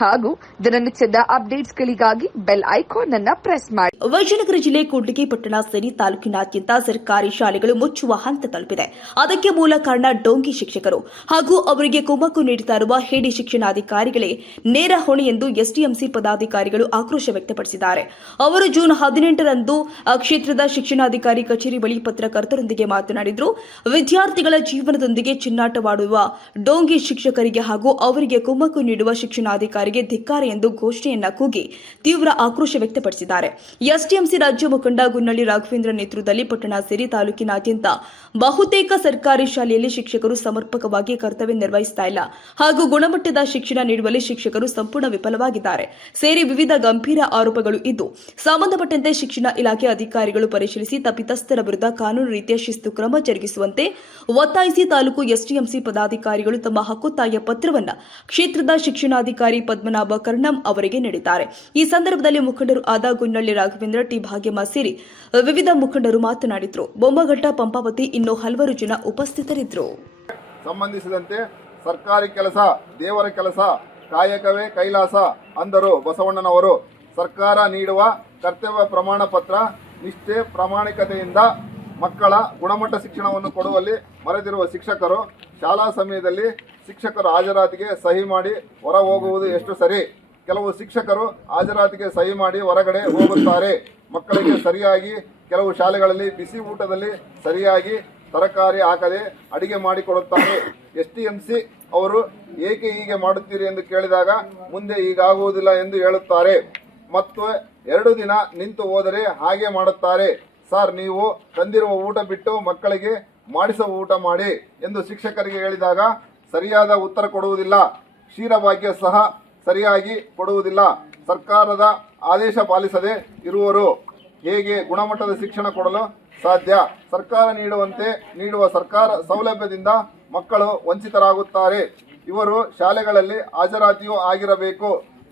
ಹಾಗೂ ದಿನನಿತ್ಯದ ಅಪ್ಡೇಟ್ಸ್ಗಳಿಗಾಗಿ ಬೆಲ್ ಐಕಾನ್ ಅನ್ನು ಪ್ರೆಸ್ ಮಾಡಿ. ವಿಜಯನಗರ ಜಿಲ್ಲೆ ಕೂಡ್ಲಿಗಿ ಪಟ್ಟಣ ಸೇರಿ ತಾಲೂಕಿನಾದ್ಯಂತ ಸರ್ಕಾರಿ ಶಾಲೆಗಳು ಮುಚ್ಚುವ ಹಂತ ತಲುಪಿದೆ. ಅದಕ್ಕೆ ಮೂಲ ಕಾರಣ ಡೋಂಗಿ ಶಿಕ್ಷಕರು. ಹಾಗೂ ಅವರಿಗೆ ಕುಮ್ಮಕ್ಕು ನೀಡುತ್ತಾ ಇರುವ ಹೇಡಿ ಶಿಕ್ಷಣಾಧಿಕಾರಿಗಳೇ ನೇರ ಹೊಣೆ ಎಂದು ಎಸ್ಡಿಎಂಸಿ ಪದಾಧಿಕಾರಿಗಳು ಆಕ್ರೋಶ ವ್ಯಕ್ತಪಡಿಸಿದ್ದಾರೆ. ಅವರು ಜೂನ್ ಹದಿನೆಂಟರಂದು ಕ್ಷೇತ್ರದ ಶಿಕ್ಷಣಾಧಿಕಾರಿ ಕಚೇರಿ ಬಳಿ ಪತ್ರಕರ್ತರೊಂದಿಗೆ ಮಾತನಾಡಿದ್ರು. ವಿದ್ಯಾರ್ಥಿಗಳ ಜೀವನದೊಂದಿಗೆ ಚಿನ್ನಾಟವಾಡುವ ಡೋಂಗಿ ಶಿಕ್ಷಕರಿಗೆ ಹಾಗೂ ಅವರಿಗೆ ಕುಮ್ಮಕ್ಕು ನೀಡುವ ಶಿಕ್ಷಣಾಧಿಕಾರಿಗೆ ಧಿಕ್ಕಾರ ಎಂದು ಘೋಷಣೆಯನ್ನ ಕೂಗಿ ತೀವ್ರ ಆಕ್ರೋಶ ವ್ಯಕ್ತಪಡಿಸಿದ್ದಾರೆ. ಎಸ್ಡಿಎಂಸಿ ರಾಜ್ಯ ಮುಖಂಡ ಗುನ್ನಳ್ಳಿ ರಾಘವೇಂದ್ರ ನೇತೃತ್ವದಲ್ಲಿ ಪಟ್ಟಣ ಸೇರಿ ತಾಲೂಕಿನಾದ್ಯಂತ ಬಹುತೇಕ ಸರ್ಕಾರಿ ಶಾಲೆಯಲ್ಲಿ ಶಿಕ್ಷಕರು ಸಮರ್ಪಕವಾಗಿ ಕರ್ತವ್ಯ ನಿರ್ವಹಿಸ್ತಾ ಇಲ್ಲ. ಹಾಗೂ ಗುಣಮಟ್ಟದ ಶಿಕ್ಷಣ ನೀಡುವಲ್ಲಿ ಶಿಕ್ಷಕರು ಸಂಪೂರ್ಣ ವಿಫಲವಾಗಿದ್ದಾರೆ. ಸೇರಿ ವಿವಿಧ ಗಂಭೀರ ಆರೋಪಗಳು ಇದ್ದು, ಸಂಬಂಧಪಟ್ಟಂತೆ ಶಿಕ್ಷಣ ಇಲಾಖೆ ಅಧಿಕಾರಿಗಳು ಪರಿಶೀಲಿಸಿ ತಪ್ಪಿತಸ್ಥರ ವಿರುದ್ಧ ಕಾನೂನು ರೀತಿಯ ಶಿಸ್ತು ಕ್ರಮ ಜರುಗಿಸುವಂತೆ ಒತ್ತಾಯಿಸಿ ತಾಲೂಕು ಎಸ್ಡಿಎಂಸಿ ಪದಾಧಿಕಾರಿಗಳು ತಮ್ಮ ಹಕ್ಕುತ್ತಾಯ ಪತ್ರವನ್ನ ಕ್ಷೇತ್ರದ ಶಿಕ್ಷಣಾಧಿಕಾರಿ ಪದ್ಮನಾಭ ಕರ್ಣಂ ಅವರಿಗೆ ನೀಡಿದ್ದಾರೆ. ಈ ಸಂದರ್ಭದಲ್ಲಿ ಮುಖಂಡರು ಆದ ಗುನ್ನಳ್ಳಿ ರಾಘವೇಂದ್ರ, ಟಿ ಭಾಗ್ಯಮ್ಮ ಸೇರಿ ವಿವಿಧ ಮುಖಂಡರು ಮಾತನಾಡಿದ್ರು. ಬೊಮ್ಮಘಟ್ಟ ಪಂಪಾವತಿ ಇನ್ನೂ ಹಲವಾರು ಜನ ಉಪಸ್ಥಿತರಿದ್ದರು. ಸಂಬಂಧಿಸಿದಂತೆ ಸರ್ಕಾರಿ ಕೆಲಸ, ದೇವರ ಕೆಲಸ, ಕಾಯಕವೇ ಕೈಲಾಸ ಅಂದರು ಬಸವಣ್ಣನವರು. ಸರ್ಕಾರ ನೀಡುವ ಕರ್ತವ್ಯ ಪ್ರಮಾಣ ಪತ್ರ ನಿಷ್ಠೆ ಪ್ರಾಮಾಣಿಕತೆಯಿಂದ ಮಕ್ಕಳ ಗುಣಮಟ್ಟ ಶಿಕ್ಷಣವನ್ನು ಕೊಡುವಲ್ಲಿ ಮರೆತಿರುವ ಶಿಕ್ಷಕರು ಶಾಲಾ ಸಮಯದಲ್ಲಿ ಶಿಕ್ಷಕರು ಹಾಜರಾತಿಗೆ ಸಹಿ ಮಾಡಿ ಹೊರ ಹೋಗುವುದು ಎಷ್ಟು ಸರಿ? ಕೆಲವು ಶಿಕ್ಷಕರು ಹಾಜರಾತಿಗೆ ಸಹಿ ಮಾಡಿ ಹೊರಗಡೆ ಹೋಗುತ್ತಾರೆ. ಮಕ್ಕಳಿಗೆ ಸರಿಯಾಗಿ ಕೆಲವು ಶಾಲೆಗಳಲ್ಲಿ ಬಿಸಿ ಊಟದಲ್ಲಿ ಸರಿಯಾಗಿ ತರಕಾರಿ ಹಾಕದೆ ಅಡಿಗೆ ಮಾಡಿಕೊಡುತ್ತಾರೆ. ಎಸ್ ಟಿ ಎಂ ಸಿ ಅವರು ಏಕೆ ಹೀಗೆ ಮಾಡುತ್ತೀರಿ ಎಂದು ಕೇಳಿದಾಗ, ಮುಂದೆ ಹೀಗಾಗುವುದಿಲ್ಲ ಎಂದು ಹೇಳುತ್ತಾರೆ. ಮತ್ತು ಎರಡು ದಿನ ನಿಂತು ಹೋದರೆ ಹಾಗೆ ಮಾಡುತ್ತಾರೆ. ಸರ್, ನೀವು ತಂದಿರುವ ಊಟ ಬಿಟ್ಟು ಮಕ್ಕಳಿಗೆ ಮಾಡಿಸುವ ಊಟ ಮಾಡಿ ಎಂದು ಶಿಕ್ಷಕರಿಗೆ ಹೇಳಿದಾಗ ಸರಿಯಾದ ಉತ್ತರ ಕೊಡುವುದಿಲ್ಲ. ಕ್ಷೀರಭಾಗ್ಯ ಸಹ ಸರಿಯಾಗಿ ಕೊಡುವುದಿಲ್ಲ. ಸರ್ಕಾರದ ಆದೇಶ ಪಾಲಿಸದೆ ಇರುವರು ಹೇಗೆ ಗುಣಮಟ್ಟದ ಶಿಕ್ಷಣ ಕೊಡಲು ಸಾಧ್ಯ? ಸರ್ಕಾರ ನೀಡುವಂತೆ ನೀಡುವ ಸರ್ಕಾರ ಸೌಲಭ್ಯದಿಂದ ಮಕ್ಕಳು ವಂಚಿತರಾಗುತ್ತಾರೆ. ಇವರು ಶಾಲೆಗಳಲ್ಲಿ ಹಾಜರಾತಿಯೂ ಆಗಿರಬೇಕು.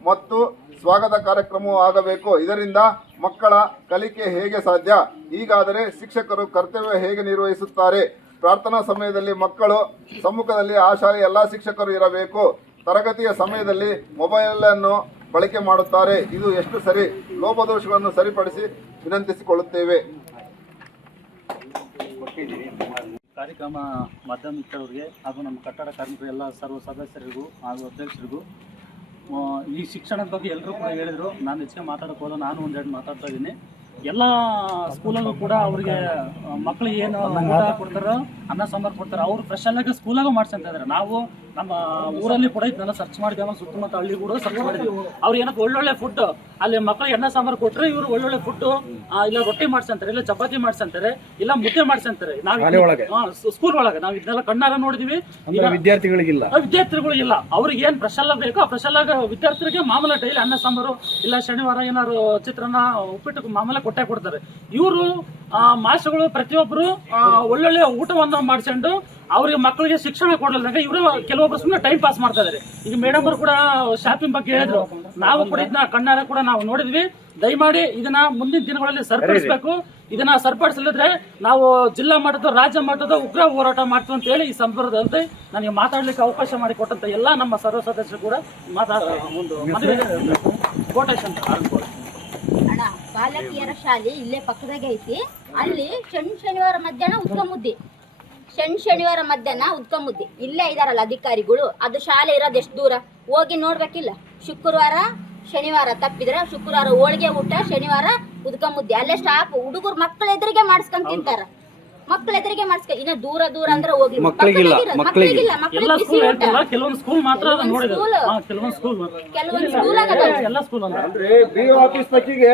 ಮತ್ತು ಸ್ವಾಗತ ಕಾರ್ಯಕ್ರಮವೂ ಆಗಬೇಕು. ಇದರಿಂದ ಮಕ್ಕಳ ಕಲಿಕೆ ಹೇಗೆ ಸಾಧ್ಯ? ಈಗಾದರೆ ಶಿಕ್ಷಕರು ಕರ್ತವ್ಯ ಹೇಗೆ ನಿರ್ವಹಿಸುತ್ತಾರೆ? ಪ್ರಾರ್ಥನಾ ಸಮಯದಲ್ಲಿ ಮಕ್ಕಳು ಸಮ್ಮುಖದಲ್ಲಿ ಆ ಶಾಲೆಯ ಎಲ್ಲ ಶಿಕ್ಷಕರು ಇರಬೇಕು. ತರಗತಿಯ ಸಮಯದಲ್ಲಿ ಮೊಬೈಲ್ ಅನ್ನು ಬಳಕೆ ಮಾಡುತ್ತಾರೆ. ಇದು ಎಷ್ಟು ಸರಿ ಲೋಪದೋಷಗಳನ್ನು ಸರಿಪಡಿಸಿ ವಿನಂತಿಸಿಕೊಳ್ಳುತ್ತೇವೆ. ಕಾರ್ಯಕ್ರಮ ಮಾಧ್ಯಮ ಹಾಗೂ ನಮ್ಮ ಕಟ್ಟಡ ಕಾರ್ಮಿಕರು, ಎಲ್ಲ ಸರ್ವ ಸದಸ್ಯರಿಗೂ ಹಾಗೂ ಅಧ್ಯಕ್ಷರಿಗೂ ಈ ಶಿಕ್ಷಣದ ಬಗ್ಗೆ ಎಲ್ಲರೂ ಕೂಡ ಹೇಳಿದರು. ನಾನು ಹೆಚ್ಚಿಗೆ ಮಾತಾಡೋಕೆ ಹೋದ, ನಾನು ಒಂದೆರಡು ಮಾತಾಡ್ತಾ ಇದ್ದೀನಿ. ಎಲ್ಲ ಸ್ಕೂಲಲ್ಲೂ ಕೂಡ ಅವ್ರಿಗೆ ಮಕ್ಳಿಗೆ ಏನು ಊಟ ಕೊಡ್ತಾರೋ, ಅನ್ನ ಸಾಂಬಾರು ಕೊಡ್ತಾರೆ, ಅವರು ಫ್ರೆಶ್ ಆಗಿ ಸ್ಕೂಲಾಗೂ ಮಾಡ್ಸಂತ ಇದ್ದಾರೆ ನಾವು ನಮ್ಮ ಊರಲ್ಲಿ ಕೂಡ ಇದನ್ನೆಲ್ಲ ಸರ್ಚ್ ಮಾಡಿದ್ದೇವೆ ಸುತ್ತಮುತ್ತ ಹಳ್ಳಿ ಕೂಡ ಸರ್ಚ್ ಮಾಡಿದ್ವಿ. ಅವ್ರು ಏನಕ್ಕೆ ಒಳ್ಳೊಳ್ಳೆ ಫುಡ್ ಅಲ್ಲಿ ಮಕ್ಕಳಿಗೆ ಅನ್ನ ಸಾಂಬಾರು ಕೊಟ್ರೆ ಇವರು ಒಳ್ಳೊಳ್ಳೆ ಫುಡ್ ಇಲ್ಲ ರೊಟ್ಟಿ ಮಾಡ್ಸಂತಾರೆ ಇಲ್ಲ ಚಪಾತಿ ಮಾಡ್ಸಂತಾರೆ ಇಲ್ಲ ಮುದ್ದೆ ಮಾಡ್ಸಂತಾರೆ. ನಾವು ಸ್ಕೂಲ್ ಒಳಗೆ? ನಾವು ಇದನ್ನೆಲ್ಲ ಕಣ್ಣಾರ ನೋಡಿದೀವಿ. ವಿದ್ಯಾರ್ಥಿಗಳಿಗಿಲ್ಲ ವಿದ್ಯಾರ್ಥಿಗಳಿಗಿಲ್ಲ? ಆ ವಿದ್ಯಾರ್ಥಿಗಳು ಇಲ್ಲ. ಅವ್ರಿಗೆ ಏನ್ ಪ್ರಶಲ್ಲ ಬೇಕು ಆ ಪ್ರಶಲ್ಲ ವಿದ್ಯಾರ್ಥಿಗಳಿಗೆ ಮಾಮೂಲ ಡೈಲಿ ಅನ್ನ ಸಾಂಬಾರು ಇಲ್ಲ ಶನಿವಾರ ಏನಾದ್ರು ಚಿತ್ರಾನ್ನ ಉಪ್ಪಿಟ್ಟು ಮಾಮೂಲ ಕೊಟ್ಟೆ ಕೊಡ್ತಾರೆ. ಇವರು ಮಾಸ್ಟರ್ಗಳು ಪ್ರತಿಯೊಬ್ಬರು ಒಳ್ಳೊಳ್ಳೆ ಊಟವನ್ನ ಮಾಡ್ಕೊಂಡು ಅವ್ರಿಗೆ ಮಕ್ಕಳಿಗೆ ಶಿಕ್ಷಣ ಕೊಡಲ್ದಾಗ ಇವರು ಕೆಲವೊಬ್ರು ಸುಮ್ಮನೆ ಟೈಮ್ ಪಾಸ್ ಮಾಡ್ತಾ ಇದಾರೆ. ಈಗ ಮೇಡಮ್ ಅವರು ಕೂಡ ಶಾಪಿಂಗ್ ಬಗ್ಗೆ ಹೇಳಿದ್ರು. ನಾವು ಕೂಡ ಇದನ್ನ ಕಣ್ಣಾರ ಕೂಡ ನಾವು ನೋಡಿದ್ವಿ. ದಯಮಾಡಿ ಇದನ್ನ ಮುಂದಿನ ದಿನಗಳಲ್ಲಿ ಸರಿಪಡಿಸಬೇಕು. ಇದನ್ನ ಸರಿಪಡಿಸಲಿದ್ರೆ ನಾವು ಜಿಲ್ಲಾ ಮಟ್ಟದ, ರಾಜ್ಯ ಮಟ್ಟದ ಉಗ್ರ ಹೋರಾಟ ಮಾಡ್ತೀವಿ ಅಂತ ಹೇಳಿ ಈ ಸಂದರ್ಭದಲ್ಲಿ ನನಗೆ ಮಾತಾಡ್ಲಿಕ್ಕೆ ಅವಕಾಶ ಮಾಡಿಕೊಟ್ಟಂತ ಎಲ್ಲ ನಮ್ಮ ಸರ್ವ ಸದಸ್ಯರು ಕೂಡ ಮಾತಾಡ ಅಣ್ಣ, ಬಾಲಕಿಯರ ಶಾಲೆ ಇಲ್ಲೇ ಪಕ್ಕದಾಗೆ ಐತಿ. ಅಲ್ಲಿ ಶನಿ, ಶನಿವಾರ ಮಧ್ಯಾಹ್ನ ಉತ್ತಮ ಮುದ್ದೆ ಶನಿ ಶನಿವಾರ ಮಧ್ಯಾಹ್ನ ಉದ್ಕೊಂಬುದ್ದಿ ಇಲ್ಲೇ ಇದಾರಲ್ಲ ಅಧಿಕಾರಿಗಳು. ಅದು ಶಾಲೆ ಇರೋದು ಎಷ್ಟು ದೂರ? ಹೋಗಿ ನೋಡ್ಬೇಕಿಲ್ಲ. ಶುಕ್ರವಾರ ಶನಿವಾರ ತಪ್ಪಿದ್ರೆ ಶುಕ್ರವಾರ ಹೋಳಿಗೆ ಊಟ ಶನಿವಾರ ಉದ್ಕೊಂಬುದ್ದಿ ಅಲ್ಲೇ ಸ್ಟಾಪ್ ಹುಡುಗರು ಮಕ್ಕಳ ಎದುರಿಗೆ ಮಾಡಿಸ್ಕೊಂಡ್ ತಿಂತಾರ. ಮಕ್ಕಳ ಎದುರಿಗೆ ಮಾಡಿಸ್ಕ ಇನ್ನ ದೂರ ದೂರ ಅಂದ್ರೆ ಹೋಗಿ ಮಕ್ಕಳಿಗಿಲ್ಲ, ಮಕ್ಕಳಿಗಿಲ್ಲ ಎಲ್ಲ ಸ್ಕೂಲ್ ಹೇಳ್ತಿಲ್ಲ ಕೆಲವೊಂದು ಸ್ಕೂಲ್ ಮಾತ್ರ ಅದನ್ನ ನೋಡಿದೆ school. ಹಾ, ಕೆಲವೊಂದು ಸ್ಕೂಲ್ ಕೆಲವೊಂದು ಸ್ಕೂಲ್ ಆಗದ ಎಲ್ಲ ಸ್ಕೂಲ್ ಅಂತ ಬಿ ಆಫೀಸ್ ಪಕ್ಕಿಗೆ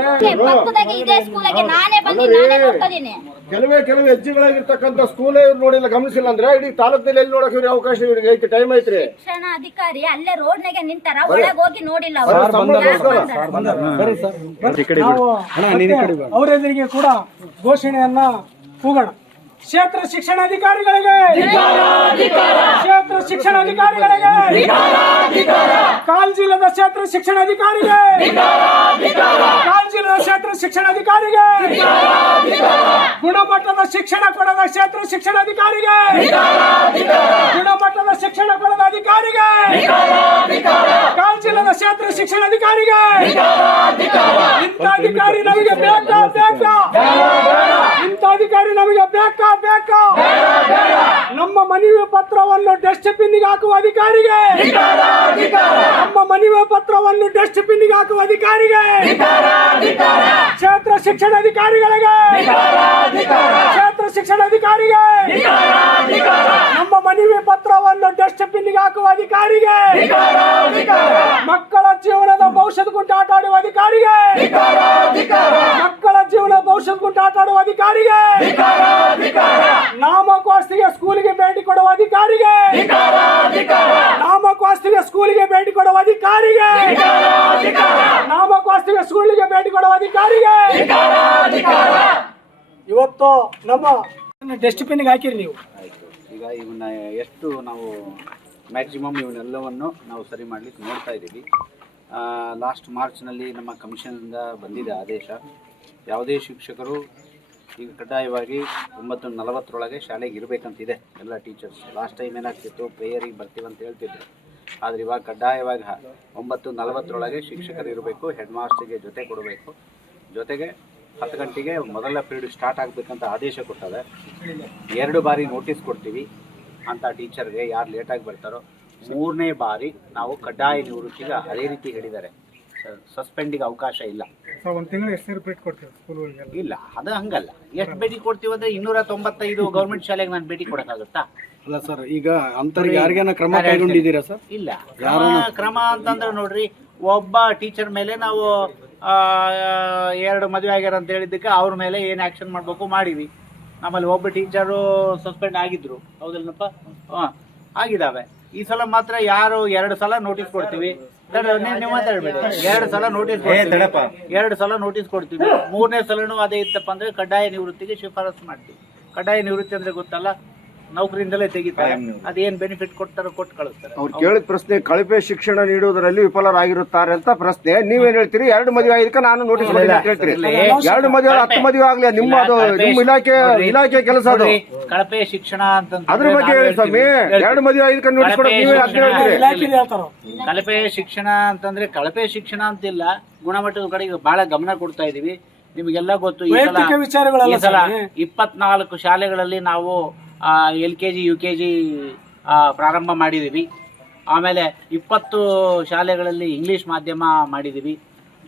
ಪಕ್ಕದಾಗೆ ಇದೇ ಆಗಿ ನಾನೇ ಬಂದು ನಾನೇ ನೋಡ್ತಾ ಇದೀನಿ ಕೆಲವೇ ಕೆಲವು ಹೆಜ್ಜೆಗಳಾಗಿರ್ತಕ್ಕಂಥ ಸ್ಕೂಲ್ ಇವ್ರು ನೋಡಿಲ್ಲ ಗಮನಿಸಿಲ್ಲ ಅಂದ್ರೆ ಇಡೀ ತಾಲೂಕಿನಲ್ಲಿ ಎಲ್ಲಿ ನೋಡಕ್ ಇವ್ರಿಗೆ ಅವಕಾಶ ಇವ್ರಿಗೆ ಐತಿ ಟೈಮ್ ಐತ್ರಿ. ಶಿಕ್ಷಣ ಅಧಿಕಾರಿ ಅಲ್ಲೇ ರೋಡ್ನಾಗೆ ನಿಂತಾರ ಒಳಗ್ ಹೋಗಿ ನೋಡಿಲ್ಲ ಅವ್ರ. ಅವರೆದುರಿಗೆ ಕೂಡ ಘೋಷಣೆಯನ್ನ ಕೂಗೋಣ. ಕ್ಷೇತ್ರ ಶಿಕ್ಷಣಾಧಿಕಾರಿಗಳಿಗೆ. ಕ್ಷೇತ್ರ ಶಿಕ್ಷಣಾಧಿಕಾರಿಗಳಿಗೆ. ಕಾಲ್ಜಿಲ್ಲದ ಕ್ಷೇತ್ರ ಶಿಕ್ಷಣಾಧಿಕಾರಿಗೆ. ಕಾಲ್ಜಿಲ್ಲದ ಕ್ಷೇತ್ರ ಶಿಕ್ಷಣಾಧಿಕಾರಿಗೆ. ಗುಣಮಟ್ಟದ ಶಿಕ್ಷಣ ಕೊಡದ ಕ್ಷೇತ್ರ ಶಿಕ್ಷಣಾಧಿಕಾರಿಗೆ. ಗುಣಮಟ್ಟದ ಶಿಕ್ಷಣ ಕೊಡದ ಅಧಿಕಾರಿಗೆ. ಕಾಲ್ಚಿಲ್ಲದ ಕ್ಷೇತ್ರ ಶಿಕ್ಷಣಾಧಿಕಾರಿಗೆ. ಇಂಥ ಅಧಿಕಾರಿ ನಮಗೆ ಬೇಕಾ ಬೇಕಾ? ಇಂಥ ಅಧಿಕಾರಿ ನಮಗೆ ಬೇಕಾ ಬೇಕಾ? ನಮ್ಮ ಮನವಿ ಪತ್ರವನ್ನು ಡಸ್ಟ್ಬಿನ್ ಹಾಕುವ ಅಧಿಕಾರಿಗೆ. ನಮ್ಮ ಮನವಿ ಪತ್ರವನ್ನು ಡಸ್ಟ್ಬಿನ್ ಹಾಕುವ ಅಧಿಕಾರಿಗೆ. ಕ್ಷೇತ್ರ ಶಿಕ್ಷಣಾಧಿಕಾರಿಗಳಿಗೆ. ಕ್ಷೇತ್ರ ಶಿಕ್ಷಣಾಧಿಕಾರಿಗೆ ನಮ್ಮ ಮನವಿ ಪತ್ರವನ್ನು ಡಸ್ಟ್ಬಿನ್ಗೆ ಹಾಕುವ ಅಧಿಕಾರಿಗೆ. ಮಕ್ಕಳ ಜೀವನದ ಭವಿಷ್ಯದ ಗುಂಟ ಆಟ ಆಡುವ ಅಧಿಕಾರಿಗೆ. ಮಕ್ಕಳ ಜೀವನದ ಭವಿಷ್ಯದ ಗುಂಟ ಆಟ ಆಡುವ ಅಧಿಕಾರಿಗೆ. ನಾಮಕಾಸ್ತಿಗೆ ಸ್ಕೂಲಿಗೆ ಭೇಟಿ ಕೊಡುವ ಅಧಿಕಾರಿಗೆ. ನಾಮಕಾಸ್ತಿಗೆ ಸ್ಕೂಲಿಗೆ ಭೇಟಿ ಕೊಡುವ ಅಧಿಕಾರಿಗೆ. ನಾಮಕಾಸ್ತಿಗೆ ಸ್ಕೂಲಿಗೆ ಭೇಟಿ ಕೊಡುವ ಅಧಿಕಾರಿಗೆ. ಇವತ್ತು ನಮ್ಮ ಡಸ್ಟ್ಬಿನ್ಗೆ ಹಾಕಿರಿ ನೀವು. ಆಯಿತು. ಈಗ ಇವನ್ನ ಎಷ್ಟು ನಾವು ಮ್ಯಾಕ್ಸಿಮಮ್ ಇವನ್ನೆಲ್ಲವನ್ನು ನಾವು ಸರಿ ಮಾಡ್ಲಿಕ್ಕೆ ನೋಡ್ತಾ ಇದ್ದೀವಿ. ಲಾಸ್ಟ್ ಮಾರ್ಚ್ನಲ್ಲಿ ನಮ್ಮ ಕಮಿಷನಿಂದ ಬಂದಿದೆ ಆದೇಶ. ಯಾವುದೇ ಶಿಕ್ಷಕರು ಈಗ ಕಡ್ಡಾಯವಾಗಿ ಒಂಬತ್ತು ನಲವತ್ತರೊಳಗೆ ಶಾಲೆಗೆ ಇರಬೇಕಂತಿದೆ. ಎಲ್ಲ ಟೀಚರ್ಸ್ ಲಾಸ್ಟ್ ಟೈಮ್ ಏನಾಗ್ತಿತ್ತು? ಪ್ರೇಯರಿಗೆ ಬರ್ತೀವಿ ಅಂತ ಹೇಳ್ತಿದ್ರು. ಆದರೆ ಇವಾಗ ಕಡ್ಡಾಯವಾಗಿ ಒಂಬತ್ತು ನಲವತ್ತರೊಳಗೆ ಶಿಕ್ಷಕರು ಇರಬೇಕು ಹೆಡ್ ಮಾಸ್ಟರ್ಗೆ ಜೊತೆ ಕೊಡಬೇಕು. ಜೊತೆಗೆ ಹತ್ತು ಗಂಟೆಗೆ ಮೊದಲ ಪೀರಿಯಡ್ ಸ್ಟಾರ್ಟ್ ಆಗಬೇಕಂತ ಆದೇಶ ಕೊಟ್ಟದೆ ಎರಡು ಬಾರಿ ನೋಟಿಸ್ ಕೊಡ್ತೀವಿ ಅಂತ ಟೀಚರ್ಗೆ ಯಾರು ಲೇಟಾಗಿ ಬರ್ತಾರೋ. ಮೂರನೇ ಬಾರಿ ನಾವು ಕಡ್ಡಾಯ ನಿವೃತ್ತಿಗೆ ಅದೇ ರೀತಿ ಹೇಳಿದ್ದಾರೆ. ಸಸ್ಪೆಂಡಿಗೆ ಅವಕಾಶ ಇಲ್ಲ. ಇಲ್ಲ ಅದು ಹಂಗಲ್ಲ. ಎಷ್ಟು ಭೇಟಿ ಕೊಡ್ತೀವಿ ಅಂದ್ರೆ ಇನ್ನೂರ ತೊಂಬತ್ತೈದು ಗೌರ್ಮೆಂಟ್ ಶಾಲೆಗೆ ನಾನು ಭೇಟಿ ಕೊಡಕ್ಕಾಗುತ್ತಾ? ಅಲ್ಲ ಸರ್ ಈಗ ಅಂತರ್ ಯಾರಿಗಾನ ಕ್ರಮ ಕೈಗೊಂಡಿದ್ದೀರಾ ಸರ್? ಇಲ್ಲ. ಕ್ರಮ ಕ್ರಮ ಅಂತಂದ್ರೆ ನೋಡ್ರಿ ಒಬ್ಬ ಟೀಚರ್ ಮೇಲೆ ನಾವು ಎರಡು ಮದುವೆ ಆಗ್ಯಾರ ಅಂತ ಹೇಳಿದ್ದಕ್ಕೆ ಅವ್ರ ಮೇಲೆ ಏನು ಆಕ್ಷನ್ ಮಾಡಬೇಕು ಮಾಡಿವಿ. ನಮ್ಮಲ್ಲಿ ಒಬ್ಬ ಟೀಚರು ಸಸ್ಪೆಂಡ್ ಆಗಿದ್ರು. ಹೌದಲ್ಲಪ್ಪ ಹಾಂ ಆಗಿದಾವೆ ಈ ಸಲ ಮಾತ್ರ ಯಾರು ಎರಡು ಸಲ ನೋಟಿಸ್ ಕೊಡ್ತೀವಿ. ಎರಡು ಸಲ ನೋಟಿಸ್ ಎರಡು ಸಲ ನೋಟಿಸ್ ಕೊಡ್ತೀವಿ. ಮೂರನೇ ಸಲನೂ ಅದೇ ಇತ್ತಪ್ಪ ಅಂದ್ರೆ ಕಡ್ಡಾಯ ನಿವೃತ್ತಿಗೆ ಶಿಫಾರಸು ಮಾಡ್ತೀವಿ. ಕಡ್ಡಾಯ ನಿವೃತ್ತಿ ಅಂದ್ರೆ ಗೊತ್ತಲ್ಲ? ನೌಕರಿಯಿಂದಲೇ ತೆಗಿತಾರೆ. ಅದೇನ್ ಬೆನಿಫಿಟ್ ಕೊಡ್ತಾರೋ ಕೊಟ್ಟು ಕಳಿಸ್ತಾರೆ. ಅವ್ರು ಕೇಳಿದ ಪ್ರಶ್ನೆ ಕಳಪೆ ಶಿಕ್ಷಣ ನೀಡುವುದರಲ್ಲಿ ವಿಫಲರಾಗಿರುತ್ತಾರೆ ಅಂತ ಪ್ರಶ್ನೆ. ನೀವೇನ್ ಹೇಳ್ತೀರಿ? ಎರಡು ಮದುವೆ ಆಗಿದ್ದಕ್ಕೆ ನಾನು ನೋಟಿಸ್ ಮಾಡಿಲ್ಲ ಅಂತ ಹೇಳ್ತೀರಿ. ಎರಡು ಮದುವೆ ಹತ್ತು ಮದುವೆ ಆಗ್ಲಿ ನಿಮ್ಮ ಅದು ನಿಮ್ಮ ಇಲಾಖೆ ಇಲಾಖೆ ಕೆಲಸ ಅದು. ಕಳಪೆ ಶಿಕ್ಷಣ ಅಂತ ಅದ್ರ ಬಗ್ಗೆ ಹೇಳಿ ಸ್ವಾಮಿ. ಎರಡು ಮದುವೆ ಆಗಿದ್ದಕ್ಕೆ ನೋಟಿಸ್ ಕೊಡೋದು ನೀವೇ ಅದ್ನ ಹೇಳ್ತೀರಿ. ಕಳಪೆ ಶಿಕ್ಷಣ ಅಂತಂದ್ರೆ ಕಳಪೆ ಶಿಕ್ಷಣ ಅಂತಿಲ್ಲ. ಗುಣಮಟ್ಟದ ಕಡೆಗೆ ಬಹಳ ಗಮನ ಕೊಡ್ತಾ ಇದೀವಿ. ನಿಮಗೆಲ್ಲ ಗೊತ್ತು ಈ ಸಲ ವೈಯಕ್ತಿಕ ವಿಚಾರಗಳೆಲ್ಲ ಸ್ವಾಮಿ. ಇಪ್ಪತ್ನಾಲ್ಕು ಶಾಲೆಗಳಲ್ಲಿ ನಾವು L K G, U K G ಪ್ರಾರಂಭ ಮಾಡಿದ್ದೀವಿ ಆಮೇಲೆ ಇಪ್ಪತ್ತು ಶಾಲೆಗಳಲ್ಲಿ ಇಂಗ್ಲೀಷ್ ಮಾಧ್ಯಮ ಮಾಡಿದ್ದೀವಿ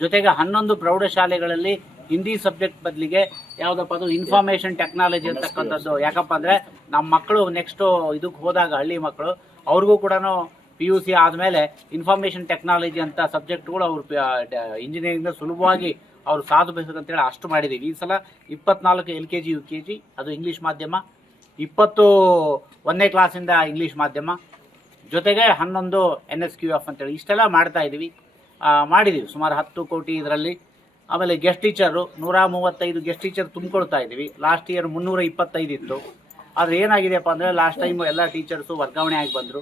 ಜೊತೆಗೆ ಹನ್ನೊಂದು ಪ್ರೌಢಶಾಲೆಗಳಲ್ಲಿ ಹಿಂದಿ ಸಬ್ಜೆಕ್ಟ್ ಬದಲಿಗೆ ಯಾವುದಪ್ಪ ಅದು ಇನ್ಫಾರ್ಮೇಷನ್ ಟೆಕ್ನಾಲಜಿ ಅಂತಕ್ಕಂಥದ್ದು. ಯಾಕಪ್ಪ ಅಂದರೆ ನಮ್ಮ ಮಕ್ಕಳು ನೆಕ್ಸ್ಟು ಇದಕ್ಕೆ ಹೋದಾಗ ಹಳ್ಳಿ ಮಕ್ಕಳು ಅವ್ರಿಗೂ ಕೂಡ ಪಿ ಯು ಸಿ ಆದಮೇಲೆ ಇನ್ಫಾರ್ಮೇಷನ್ ಟೆಕ್ನಾಲಜಿ ಅಂತ ಸಬ್ಜೆಕ್ಟ್ಗಳು ಅವ್ರು ಇಂಜಿನಿಯರಿಂಗ್ನ ಸುಲಭವಾಗಿ ಅವ್ರು ಸಾಧಬೇಕಂತೇಳಿ ಅಷ್ಟು ಮಾಡಿದ್ದೀವಿ ಈ ಸಲ ಇಪ್ಪತ್ನಾಲ್ಕು L K G, U K G, ಅದು ಇಂಗ್ಲೀಷ್ ಮಾಧ್ಯಮ. ಇಪ್ಪತ್ತು ಒಂದನೇ ಕ್ಲಾಸಿಂದ ಇಂಗ್ಲೀಷ್ ಮಾಧ್ಯಮ, ಜೊತೆಗೆ ಹನ್ನೊಂದು ಎನ್ ಎಸ್ ಕ್ಯೂ ಎಫ್ ಅಂತೇಳಿ ಇಷ್ಟೆಲ್ಲ ಮಾಡ್ತಾ ಇದ್ದೀವಿ. ಮಾಡಿದ್ದೀವಿ ಸುಮಾರು ಹತ್ತು ಕೋಟಿ ಇದರಲ್ಲಿ. ಆಮೇಲೆ ಗೆಸ್ಟ್ ಟೀಚರು ನೂರ ಮೂವತ್ತೈದು ಗೆಸ್ಟ್ ಟೀಚರ್ ತುಂಬಿಕೊಳ್ತಾ ಇದ್ದೀವಿ. ಲಾಸ್ಟ್ ಇಯರ್ ಮುನ್ನೂರ ಇಪ್ಪತ್ತೈದು ಇತ್ತು. ಆದರೆ ಏನಾಗಿದೆಯಪ್ಪ ಅಂದರೆ ಲಾಸ್ಟ್ ಟೈಮು ಎಲ್ಲ ಟೀಚರ್ಸು ವರ್ಗಾವಣೆ ಆಗಿ ಬಂದರು.